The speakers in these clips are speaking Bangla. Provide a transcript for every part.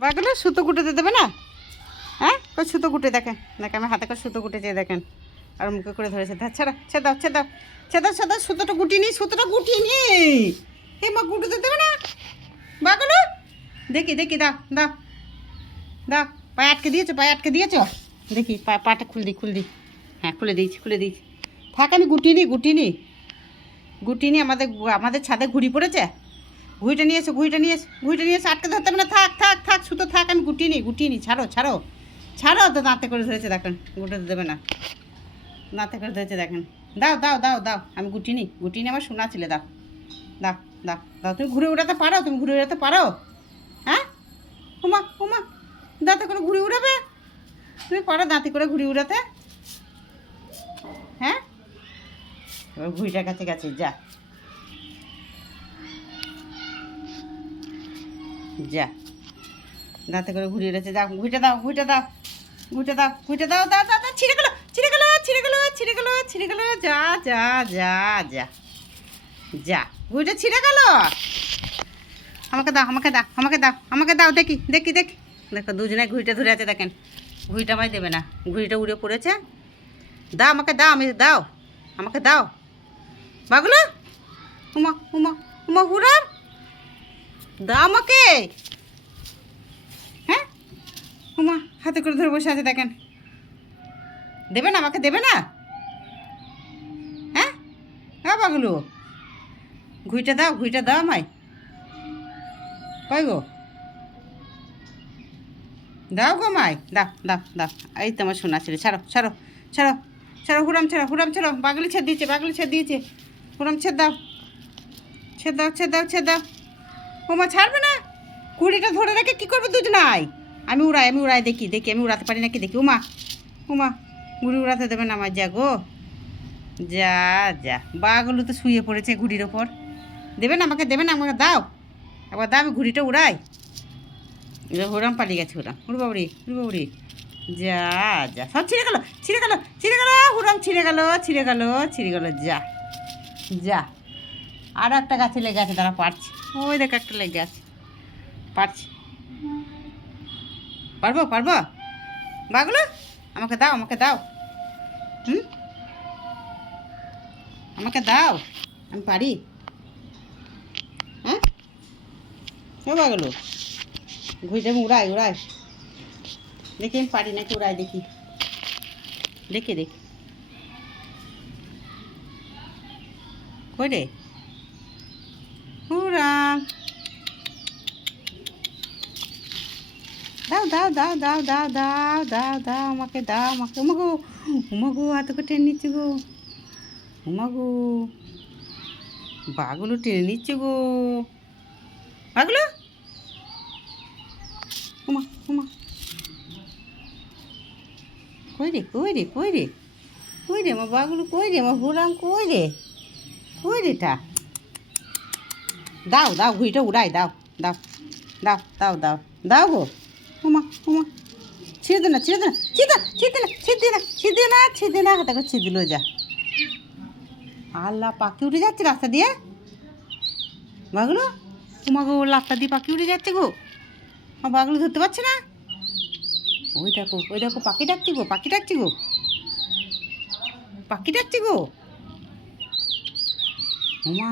বাগুলো সুতো কুটেতে দেবে না? হ্যাঁ, কই সুতো কুটে দেখেন, দেখেন আমি হাতে করে সুতো কুটেছে দেখেন, আর মুখে করে ধরেছে। ছেড়া ছেদাও ছেদাও ছেদাও ছেদাও, সুতোটা গুটিয়ে নি, সুতোটা গুটিয়ে নি। এ মা, কুটেতে দেবে না বাগুলো? দেখি দেখি, দাও দাও দাও। পায়ে আটকে দিয়েছো, পায়ে আটকে দিয়েছো, দেখি পাটা খুল দিই, খুল দিই। হ্যাঁ, খুলে দিয়েছি, খুলে দিয়েছি। থাক, আমি গুটিয়ে নিই, গুটিয়ে নিই, গুটিয়ে নিই। আমাদের আমাদের ছাদে ঘুড়ি পড়েছে, ঘুড়িটা নিয়ে এসো, ঘুড়িটা নিয়ে এসো, ঘুড়িটা নিয়ে এসে আটকে ধরতে হবে না। থাক থাক থাক, সুতো থাক, আমি গুটিয়ে নিই, গুটিয়ে নিই। ছাড়ো ছাড়ো ছাড়ো, তো দাঁতে করে ধরেছে দেখেন, গুটাতে দেবে না, দাঁতে করে ধরেছে দেখেন। দাও দাও দাও দাও, আমি গুটিয়ে নিই, গুটিয়ে নিই। আমার শোনা ছিলে, দাও দাও দাও দাও। তুমি ঘুরে উড়াতে পারো? তুমি ঘুরে উড়াতে পারো? হ্যাঁ, উমা উমা, দাঁতে করে ঘুড়ি উড়াবে? তুমি পারো দাঁতে করে ঘুড়ি উড়াতে? হ্যাঁ, এবার ঘুড়িটার কাছে গেছে, যা যা, দাঁতে করে ঘুরিয়ে উড়েছে। দাও ঘুইটা, দাও ঘুইটা, দাও ঘুইটা, দাও ঘুইটা, দাও দাও দাও দাও। ছিঁড়ে গেলো, ছিঁড়ে গেলো, ছিঁড়ে গেলো, ছিঁড়ে গেলো, ছিঁড়ে গেলো। যা যা যা যা যা, ঘুইটা ছিঁড়ে গেল। আমাকে দাও, আমাকে দাও, আমাকে দাও, আমাকে দাও, দেখি দেখি দেখি। দেখো দুজনে ঘুড়িটা ধরে আছে দেখেন, ঘুড়িটা আমায় দেবে না, ঘুড়িটা উড়ে পড়েছে। দাও আমাকে, দাও, আমি দাও, আমাকে দাও বাগুলো। উমা উমা উমা, হুরাম, দাও আমাকে। হ্যাঁ, উমা হাতে করে ধরে বসে আছে দেখেন, দেবে না আমাকে, দেবে না? হ্যাঁ হ্যাঁ বাগুলো, ঘুড়িটা দাও, ঘুড়িটা দাও আমায়। কই গো, দাও গো আমায়, দাও দাও দাও। এই তো আমার শোনা ছিল। ছাড়ো ছাড়ো ছাড়ো ছাড়ো, হুরাম ছাড়ো, হুরাম ছাড়ো। বাগলি ছেদ দিয়েছে, বাগলি ছেদ দিয়েছে। হুরাম ছেদ দাও, ছেদ দাও, ছেদ দাও, ছেদ দাও। ওমা ছাড়বে না, ঘুড়িটা ধরে রেখে কী করবে দুজনাই? আমি উড়াই, আমি উড়াই, দেখি দেখি আমি উড়াতে পারি নাকি দেখি। উমা উমা, ঘুড়ি উড়াতে দেবে না আমার, যা গো যা যা। বাগুলো তো শুয়ে পড়েছে ঘুড়ির ওপর, দেবে না আমাকে, দেবে না আমাকে, দাও একবার, দাও, আমি ঘুড়িটা উড়াই। এবার হুরাম পালিয়ে গেছে, হুরাম, হুড়বাবুরি, হুড়বাবুরি, যা যা, সব ছিঁড়ে গেলো, ছিঁড়ে গেলো, ছিঁড়ে গেলো। হুরাম ছিঁড়ে গেলো, ছিঁড়ে গেলো, ছিঁড়ে গেলো। যা যা। আর একটা গাছে লেগে আছে, তারা পারছি। ওই দেখ একটা লেগে আছে, পারছি। পারবো পারবো বাগুলো, আমাকে দাও, আমাকে দাও। হুম, আমাকে দাও, আমি পারি। হ্যাঁ, ও বাগুলো, ঘুরিটা আমি উড়াই, উড়াই, দেখি আমি পারি নাকি, উড়াই দেখি, দেখি দেখি। কই রে হুরাম, দাও দাও দাও দাও দাও দাও দাও দাও, আমাকে দাও, আমাকে। উমাগো, উমাগো, হাত করে টেনে নিচ্ছে গো, উমাগো, বাগুলো টেনে নিচ্ছে গো, বাগুলো, উমা উমা, কই রে, কই রে, কই রে, কই রে আমার বাগুলো, কই রে আমার হুরাম, কই রে, কই রে টা? দাও দাও, ঘুড়িটা উড়াই, দাও দাও দাও দাও দাও দাও গো। উমা উমা, ছিঁড়ে দে না, ছিঁড়ে দে না, ছিঁড়ে না, ছিঁড়ে না, ছিঁড়ে না, ছিঁড়ে না, হাতে করে ছিঁড়ে দিল। যা, আল্লাহ, পাখি উঠে যাচ্ছে রাস্তা দিয়ে বাগুলো। উমাগো, রাস্তা দিয়ে পাখি উঠে যাচ্ছে গো, আমার বাগুলো ধরতে পারছে না। ওই দেখো, ওই দেখো, পাখি ডাকছি গো, পাখি ডাকছি গো, পাখি ডাকছি গো। ওমা,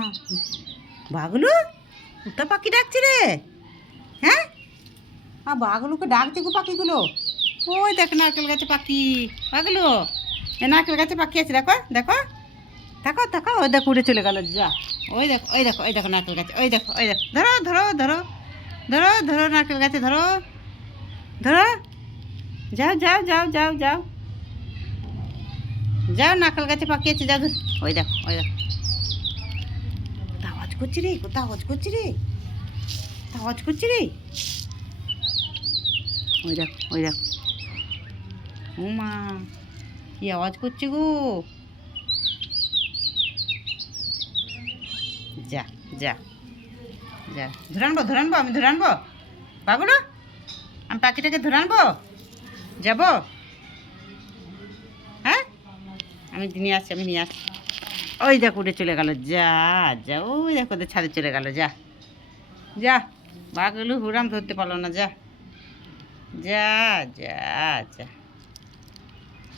বাগুলো, কোথা পাখি ডাকছে রে? হ্যাঁ, আর বাগুলোকে ডাকছে গো পাখিগুলো। ওই দেখো নারকেল গাছে পাখি, বাগুলো, এ নারকেল গাছে পাখি আছে, দেখো দেখো দেখো দেখো, ওই দেখো উড়ে চলে গেল। যা, ওই দেখো, ওই দেখো, ওই দেখো নারকেল গাছে, ওই দেখো, ওই দেখো, ধরো ধরো ধরো ধরো ধরো, নারকেল গাছে ধরো, ধরো, যাও যাও যাও যাও যাও যাও, নারকেল গাছে পাখি আছে, যাও। ওই দেখো, ওই দেখো, আওয়াজ করছি রে, কোথাও আওয়াজ করছি রে, আওয়াজ করছি রে। ওই দেখো, ওই দেখো, ও মা, কি আওয়াজ করছে গো। যা যা যা, ধরে আনবো, ধরে আনবো, আমি ধরে আনবো বাগুলো, আমি পাখিটাকে ধরে আনবো, যাবো। হ্যাঁ, আমি নিয়ে আসছি, আমি নিয়ে আসছি। ওই দেখো উড়ে চলে গেল। যা যা, ওই দেখো ওদের ছাদে চলে গেল। যা যা, বাঘগুলো হুরাম ধরতে পারলো না। যা। যা যা যা